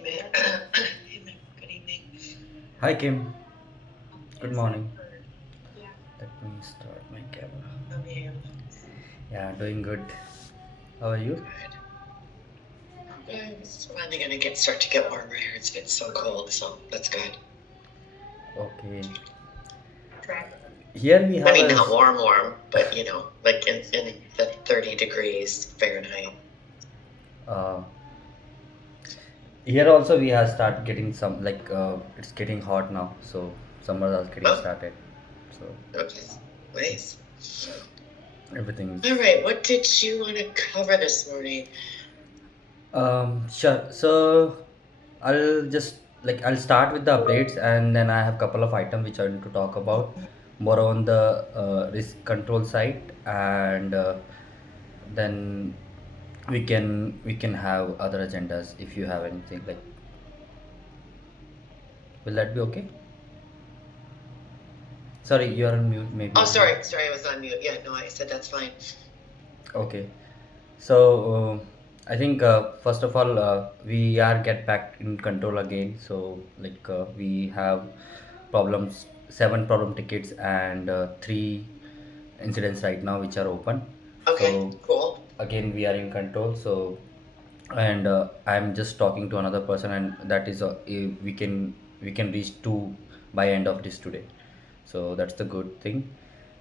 Amen. Amen. Good evening. Hi Kim, good Yes, I've morning. heard. Yeah. Let me start my camera. Okay. Yeah, doing good. How are you? Good. Yeah, it's finally gonna start to get warmer here. It's been so cold, so that's good. Okay. Okay. Here we I have mean, a not warm, warm, but like in the 30 degrees Fahrenheit. uh, here also we have start getting some it's getting hot now, so summer is getting Oh, started. So okay. Nice. everything's All right. What did you want to cover this morning? sure. So I'll start with the updates, and then I have couple of items which I want to talk about more on the risk control side, and then we can have other agendas if you have anything like. Will that be okay? Sorry, you are on mute. Maybe Oh, I don't. sorry, I was on mute. Yeah, no, I said that's fine. Okay. So I think first of all we are get back in control again. So we have problems, seven problem tickets and three incidents right now which are open. Okay, So cool. again we are in control. So and I'm just talking to another person, and that is we can reach two by end of this today. So that's the good thing.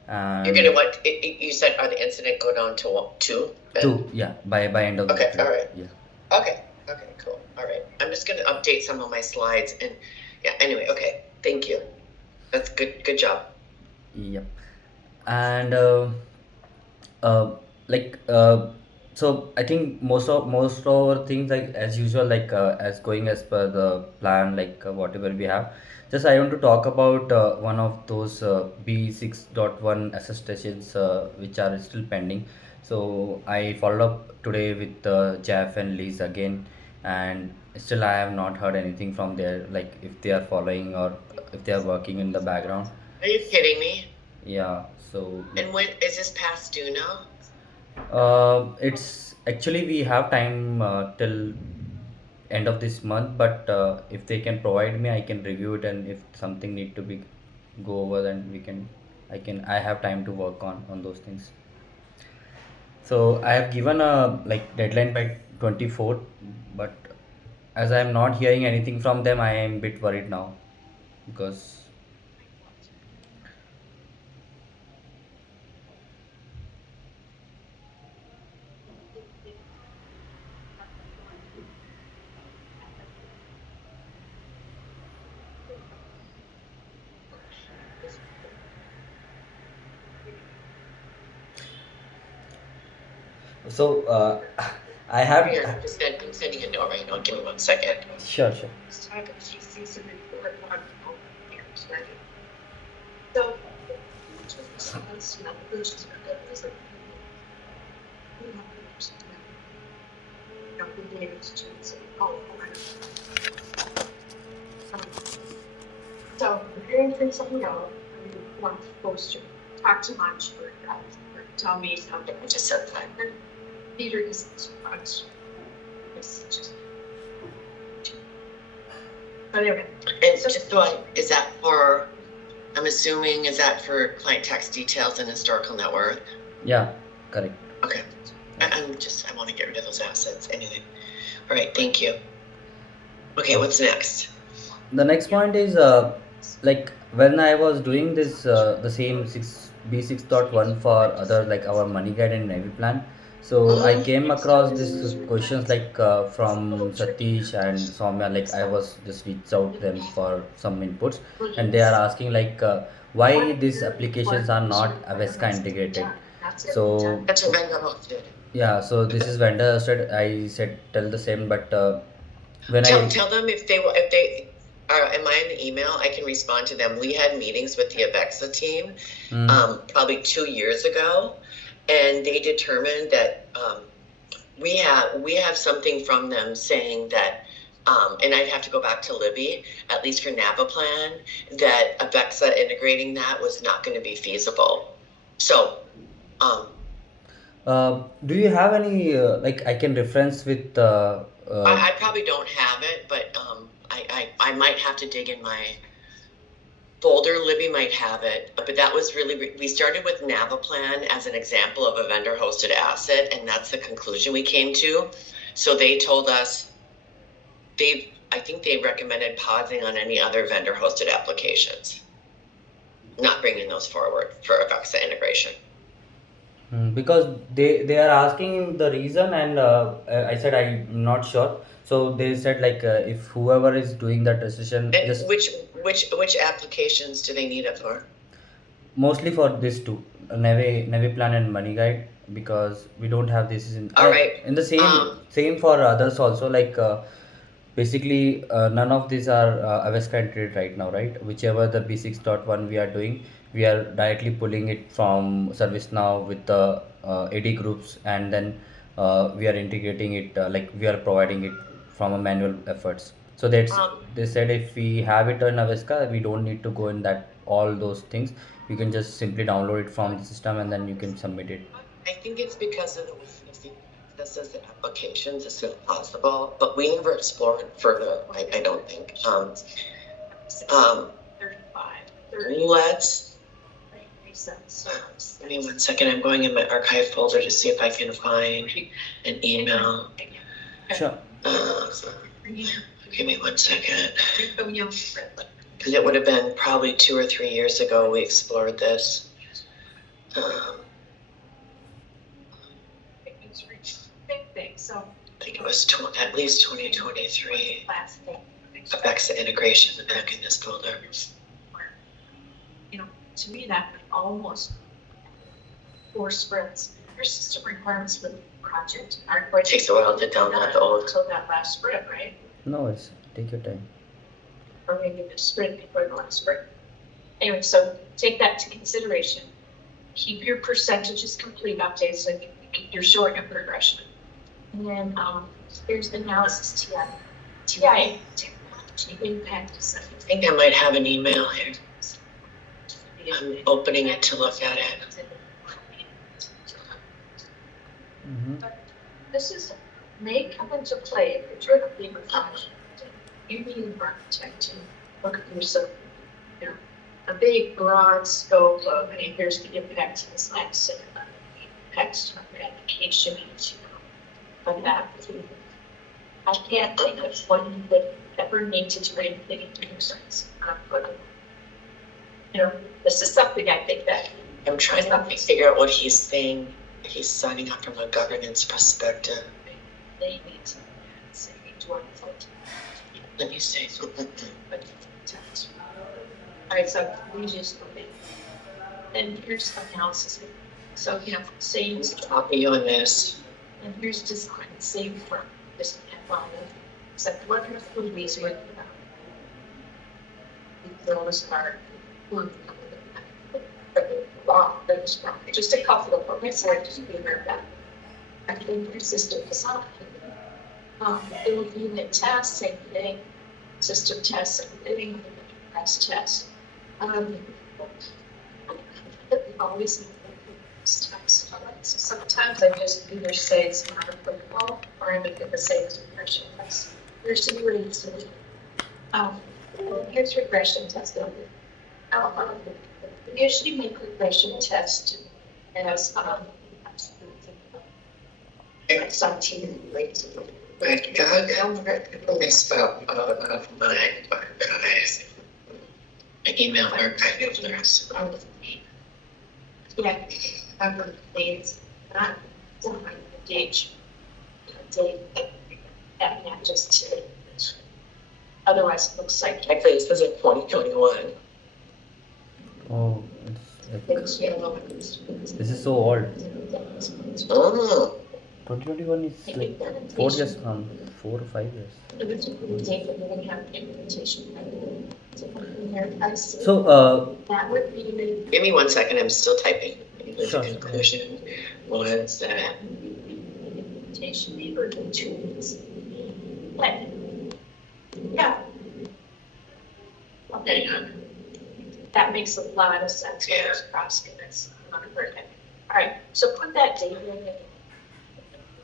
You're And gonna want. You said the incident go down to what, two? And two, yeah, by end of the okay, all today. right. Yeah. Okay. Okay. Cool. All right. I'm just going to update some of my slides and yeah. Anyway. Okay. Thank you. That's good. Good job. Yep. And uh, like so I think most of our things, like as usual, as going as per the plan, whatever we have. Just I want to talk about one of those B6.1 attestations which are still pending. So I followed up today with Jeff and Liz again, and still I have not heard anything from there, like if they are following or if they are working in the background. Are you kidding me? Yeah, so And when is this past due now? it's actually we have time till end of this month, but if they can provide me, I can review it, and if something need to be go over, then I have time to work on those things. So I have given a like deadline by 24th, but as I am not hearing anything from them, I am a bit worried now because so I Hang have on. I'm sending a note right now. Give me 1 second. sure, sure. So preparing for something else, I want folks to talk to lunch or tell me something. I just said that. And Peter is surprised. It's just. But anyway. And just so is that for? I'm assuming is that for client tax details and historical net worth? Yeah, correct. Okay. I want to get rid of those assets anyway. All right. Thank you. Okay. What's next? The next point is like when I was doing this the same 6B6.1 for other like our money guide and navy plan. So I came across this questions from Satish and Soumya. Like I was just reached out to them for some inputs, and they are asking why these applications are not Aveska integrated. So That's what vendor hosted. yeah, so this is vendor said, I said tell the same, but when Tell them if they are. Am I in the email? I can respond to them. We had meetings with the Avexa team, probably 2 years ago, and they determined that we have something from them saying that. And I'd have to go back to Libby, at least for Navaplan, that Avexa integrating that was not going to be feasible. So, do you have any I can reference with Uh, I probably don't have it, but I might have to dig in my folder. Libby might have it, but that was really, we started with Navaplan as an example of a vendor hosted asset, and that's the conclusion we came to. So they told us I think they recommended pausing on any other vendor hosted applications, not bringing those forward for Avexa integration. because they are asking the reason, and I said I'm not sure. So they said like if whoever is doing that decision, And just which applications do they need it for? mostly for this two, Navy Plan and Money Guide, because we don't have this All right. in the same for others also, like basically none of these are Aveska integrated right now, right? Whichever the B6.1 we are doing, we are directly pulling it from ServiceNow with the AD groups, and then we are integrating it, like we are providing it from a manual efforts. So that's they said if we have it in Aveska, we don't need to go in that all those things. You can just simply download it from the system and then you can submit it. I think it's because of the weakness this is the applications as soon as possible, but we never explored further. I don't think. 35, 30, Let's. 33 cents. So Give me 1 second. I'm going in my archive folder to see if I can find an email. Sure. Give me 1 second. Because it would have been probably 2 or 3 years ago we explored this. Big thing. So I think it was at least 2023. last thing. Avexa integration back in this folder. To me, that would almost 4 sprints. Your system requirements for the project aren't quite. It takes a while to download the old. Until that last sprint, right? No, it's take your time. Or maybe the sprint before the last sprint. Anyway, so take that to consideration. Keep your percentages complete updates so you're showing a progression. And then here's the analysis TI. TI, technology impact assessment. I think I might have an email here. I'm opening it to look at it. This may come into play if you're a big project. You need an architect to look at yourself, a big broad scope of, here's the impact to this next impacts to our application, but that. I can't think of what you would ever need to do anything in your sense. This is something I think that I'm trying to figure out what he's saying. He's signing up from a governance perspective. they need to say, do I vote? Let me see. All right, so we just look at, and here's the analysis. So, same, Copy you on this. and here's design, same for this line, except what are the ways we're those are just a couple of them. So I just be aware of that. I think your system design. It will be unit tests, same thing. System tests, same thing. Press tests. Always tests. So sometimes I just either say it's not applicable or I make it the same as regression test. Here's the reason. Here's regression testing. We usually make regression test as some team relates. I got this out of my archive. My email archive folders. Yeah, dates, not date, not just to. Otherwise, it looks like. Actually, this is in 2021. Oh, it's like, this is so old. Oh. 2021 is like 4 years, 4 or 5 years. So, That would be. Give me 1 second. I'm still typing. Sure. The conclusion was that. Implementation maybe in 2 weeks. But, yeah. Hang on. That makes a lot of sense. Yeah. All right, so put that data in.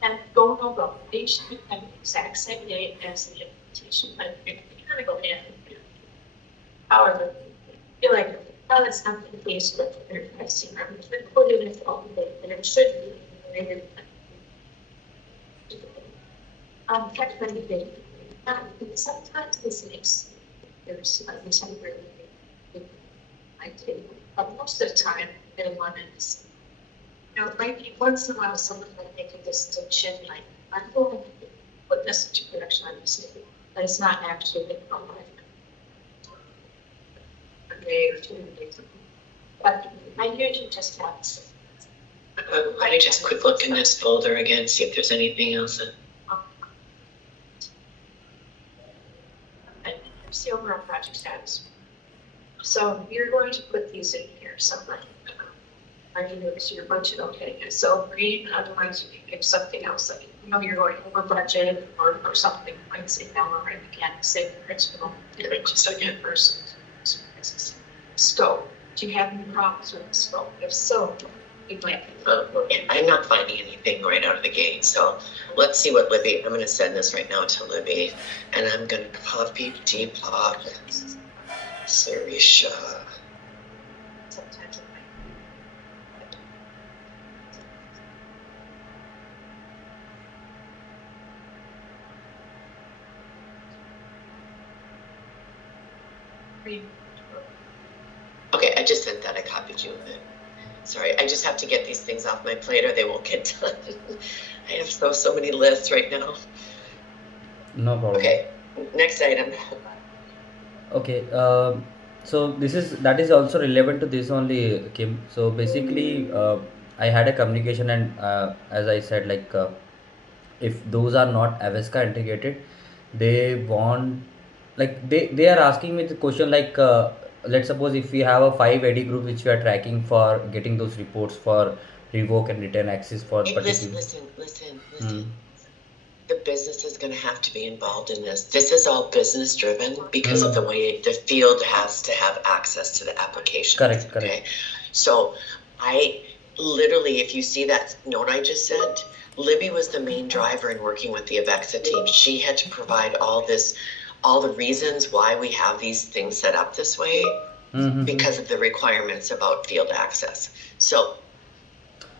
And go no go, they should be on the exact same day as the implementation, but you're gonna go in. However, I feel like, oh, it's not the case with their pricing, it's been put in it all day, and it should be. Technically, sometimes this makes, there's some really, I think, but most of the time, in lemons. You know, maybe once in a while, someone might make a distinction, like, I'm going to put this into production on this day, but it's not actually a day or 2 days. But I usually just have. Let me just quick look in this folder again, see if there's anything else. See overall project status. So you're going to put these in here somewhere. I mean, it's your budget, okay, so green, otherwise you can pick something else, like, you know, you're going over budget or something, might say no, or again, say principal, just a new person. Scope, do you have any problems with the scope? If so, you'd like. I'm not finding anything right out of the gate, so let's see what Libby, I'm gonna send this right now to Libby, and I'm gonna copy Depop, Sarisha. Sometimes it might. Okay, I just sent that, I copied you in it. Sorry, I just have to get these things off my plate or they won't get done. I have so many lists right now. No problem. Okay, next item. Okay, so that is also relevant to this only, Kim. So basically, I had a communication, and as I said, like if those are not Aveska integrated, they want, like they are asking me the question, like let's suppose if we have a 5 AD group which we are tracking for getting those reports for revoke and return access for Hey, particular. listen. Hmm. The business is going to have to be involved in this. This is all business driven because of the way the field has to have access to the applications. Correct. Okay. So I literally, if you see that note I just sent, Libby was the main driver in working with the Avexa team. She had to provide all the reasons why we have these things set up this way because of the requirements about field access. So,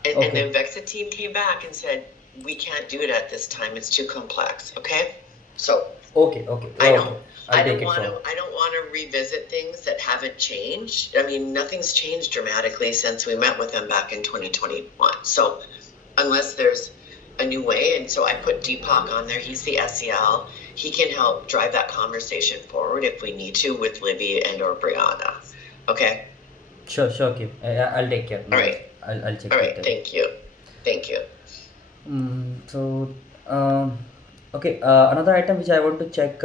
and the Avexa team came back and said, we can't do it at this time. It's too complex. Okay. So Okay. I don't I'll want to revisit things that haven't changed. I mean, nothing's changed dramatically since we met with them back in 2021. So unless there's a new way, and so I put Deepak on there. He's the SEL. He can help drive that conversation forward if we need to with Libby and or Brianna. Okay. Sure, Kim. I'll take care. All right. I'll check. All right. it. Thank you. So, okay. Another item which I want to check,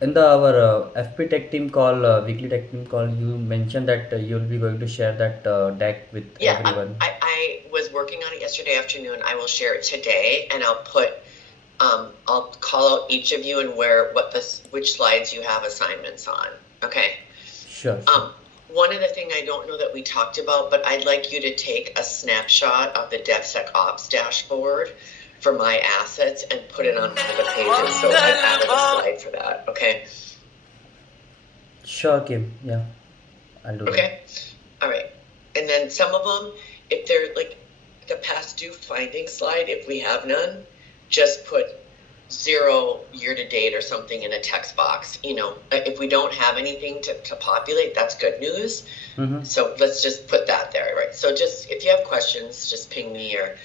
in our FP Tech team call, weekly tech team call, you mentioned that you'll be going to share that deck with everyone. I was working on it yesterday afternoon. I will share it today, and I'll call out each of you and which slides you have assignments on. Okay. Sure. One of the things I don't know that we talked about, but I'd like you to take a snapshot of the DevSecOps dashboard for my assets and put it on one of the pages. So I added a slide for that. Okay. Sure, Kim. Yeah, I'll do that. Okay. All right. And then some of them, if they're like the past due finding slide, if we have none, just put 0 year to date or something in a text box. You know, if we don't have anything to populate, that's good news. So let's just put that there, right? So just if you have questions, just ping me, or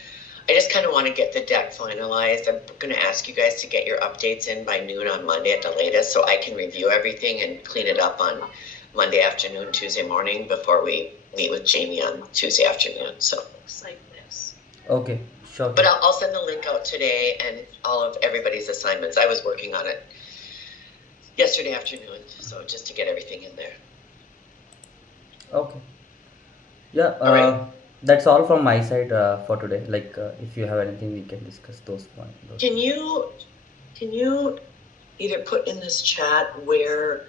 I just kind of want to get the deck finalized. I'm going to ask you guys to get your updates in by noon on Monday at the latest, so I can review everything and clean it up on Monday afternoon, Tuesday morning before we meet with Jamie on Tuesday afternoon. So Looks like this. Okay, sure. but I'll send the link out today and all of everybody's assignments. I was working on it yesterday afternoon, so just to get everything in there. Okay. Yeah. All right. That's all from my side for today. Like, if you have anything, we can discuss those points. Can you either put in this chat where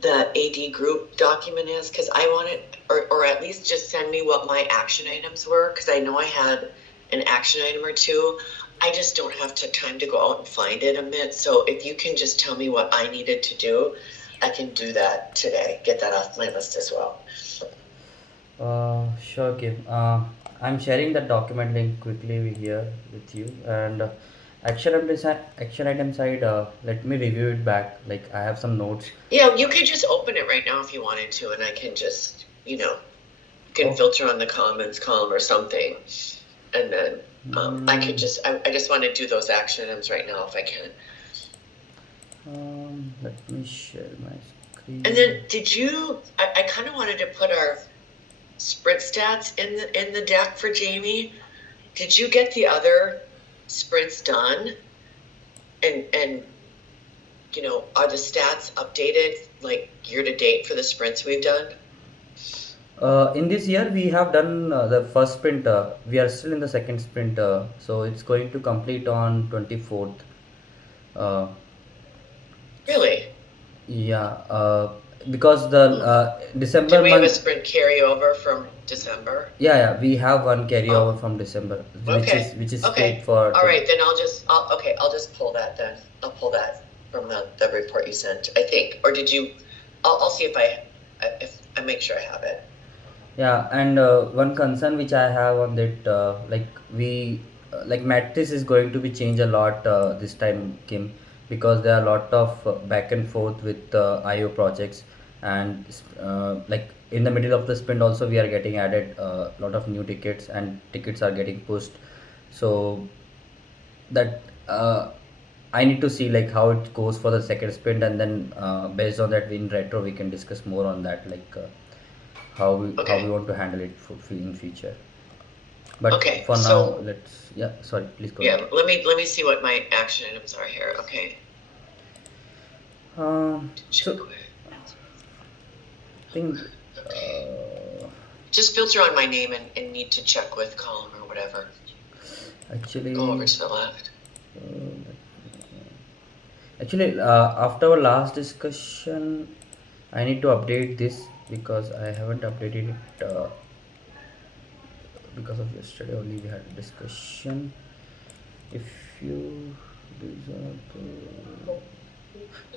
the AD group document is? Because I want it, or at least just send me what my action items were, because I know I had an action item or two. I just don't have time to go out and find it, Amit. So if you can just tell me what I needed to do, I can do that today. Get that off my list as well. Sure, Kim. I'm sharing the document link quickly here with you. And action item side, let me review it back. Like I have some notes. Yeah, you could just open it right now if you wanted to, and I can just, can Oh, filter on the comments column or something. And then I could I just want to do those action items right now if I can. let me share my And screen. then I kind of wanted to put our sprint stats in the deck for Jamie. Did you get the other sprints done? And are the stats updated like year to date for the sprints we've done? In this year, we have done the first sprint. We are still in the second sprint, so it's going to complete on 24th. Uh, Really? yeah, because the Did December we have a month. sprint carryover from December? Yeah, we have one Oh, carryover from December, okay. which is Okay. paid for. All right, then I'll just pull that then. I'll pull that from the report you sent, I think. Or did you, I'll see if I make sure I have it. Yeah, and one concern which I have on that, like like matrix is going to be changed a lot this time, Kim, because there are a lot of back and forth with IO projects, and like in the middle of the sprint also we are getting added a lot of new tickets, and tickets are getting pushed. So that I need to see like how it goes for the second sprint, and then based on that, in retro we can discuss more on that, like how we Okay. want to handle it in future. But Okay. for now, So yeah. Sorry, please go yeah, ahead. let me see what my action items are here. Okay. Check So with- I think Just filter on my name and need to check with column or whatever. Go over actually, to the left. uh, after our last discussion, I need to update this because I haven't updated it because of yesterday only we had a discussion. If you these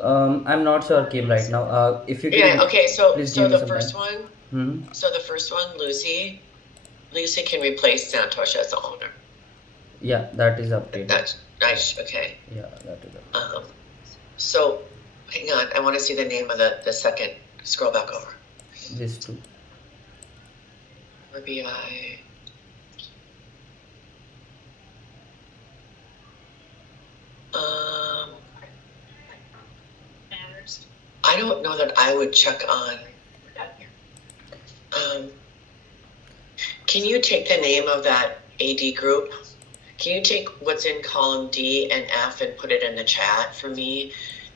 are I'm not sure, Kim, right now. If you Yeah, can okay, so please give me the some first time. one, Hmm. Lucy can replace Santosh as the owner. Yeah, that is updated. That's nice, okay. Yeah, that is updated. So, hang on, I want to see the name of the second, scroll back over. These two. RBI, Matters. I don't know that I would check on, We're done here. um, can you take the name of that AD group? Can you take what's in column D and F and put it in the chat for me?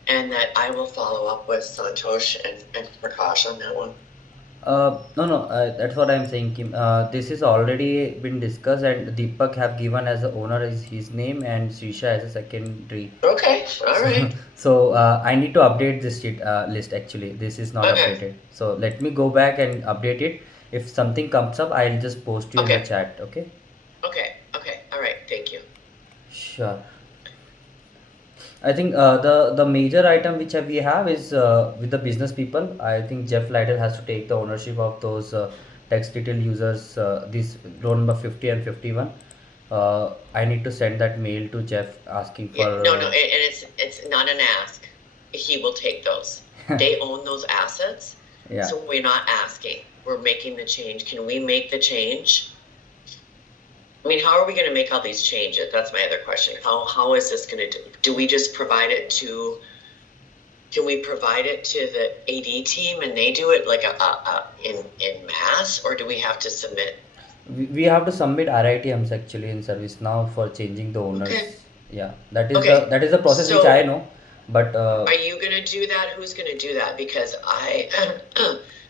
And that I will follow up with Santosh and Prakash on that one. No, that's what I'm saying, Kim. This is already been discussed, and Deepak have given as the owner is his name, and Srisha as a secondary. Okay, all right. So I need to update this list actually. This is not Okay, updated. So let me go back and update it. If something comes up, I'll just post you in the okay, chat. Okay? all right, thank you. Sure. I think the major item which we have is with the business people. I think Jeff Lytle has to take the ownership of those text detail users. This row number 50 and 51. I need to send that mail to Jeff asking Yeah, for. no, and it's not an ask. He will take those. They own those assets, Yeah. so we're not asking. We're making the change. Can we make the change? I mean, how are we going to make all these changes? That's my other question. How is this going to do we just provide it to? Can we provide it to the AD team and they do it like in mass, or do we have to submit? We have to submit RITMs actually in service now for changing the owners. Okay. Yeah, that is Okay. the process which So- I know, but Are you going to do that? Who's going to do that? Because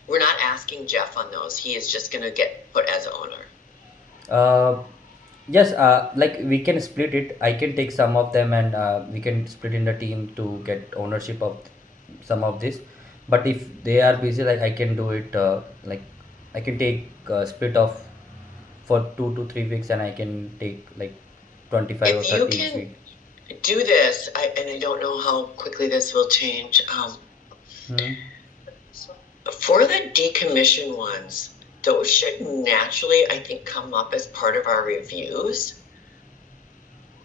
we're not asking Jeff on those. He is just going to get put as owner. yes, like we can split it. I can take some of them, and we can split in the team to get ownership of some of this. But if they are busy, like I can do it. Like I can take split of for 2 to 3 weeks, and I can take like 25 or If you 30 each can week. do this, and I don't know how quickly this will change. Hmm. For the decommissioned ones, those should naturally, I think, come up as part of our reviews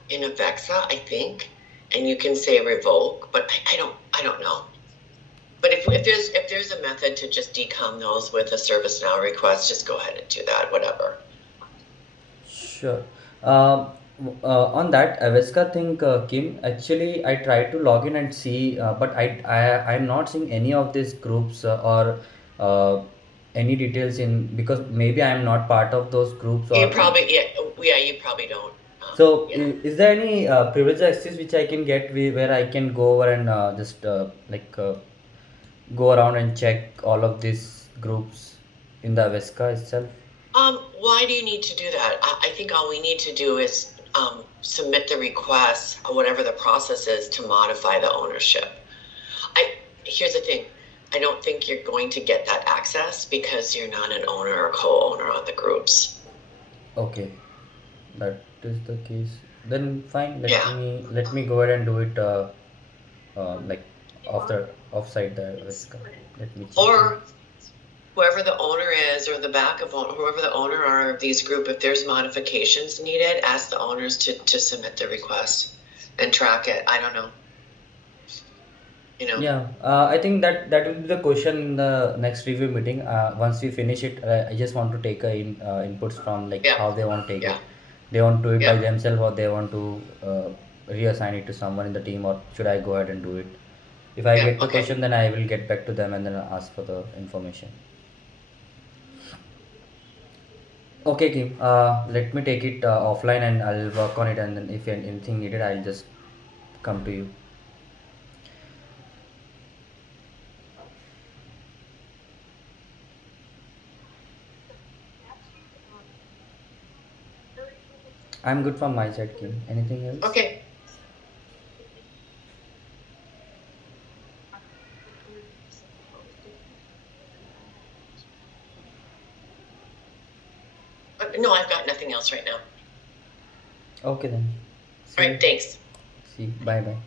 in Avexa, I think. And you can say revoke, but I don't know. But if there's a method to just decom those with a ServiceNow request, just go ahead and do that, whatever. Sure. On that Aveska thing, Kim, actually, I tried to log in and see, but I'm not seeing any of these groups or uh, any details in, because maybe I'm not part of those groups, You or probably, yeah, you probably don't. so. Yeah. Is there any privilege access which I can get, where I can go over and just go around and check all of these groups in the Aveska itself? Why do you need to do that? I think all we need to do is submit the request or whatever the process is to modify the ownership. Here's the thing. I don't think you're going to get that access because you're not an owner or co-owner on the groups. Okay. That is the case. Then fine. Let Yeah. me let me go ahead and do it. Like after offside the risk. Let me check. Or whoever the owner is or the backup owner, whoever the owner are of these group, if there's modifications needed, ask the owners to submit the request and track it. I don't know. You know. Yeah. I think that will be the question in the next review meeting. Once we finish it, I just want to take inputs from like Yeah. how they want to take Yeah. it. They want to do it by Yeah. themselves, or they want to reassign it to someone in the team, or should I go ahead and do it? If I Yeah. get the Okay. question, then I will get back to them and then ask for the information. Okay, Kim. Let me take it offline and I'll work on it. And then if anything needed, I'll just come to you. I'm good from my side, Kim. Anything else? Okay. No, I've got nothing else right now. Okay then. All right. Thanks. See. Bye bye.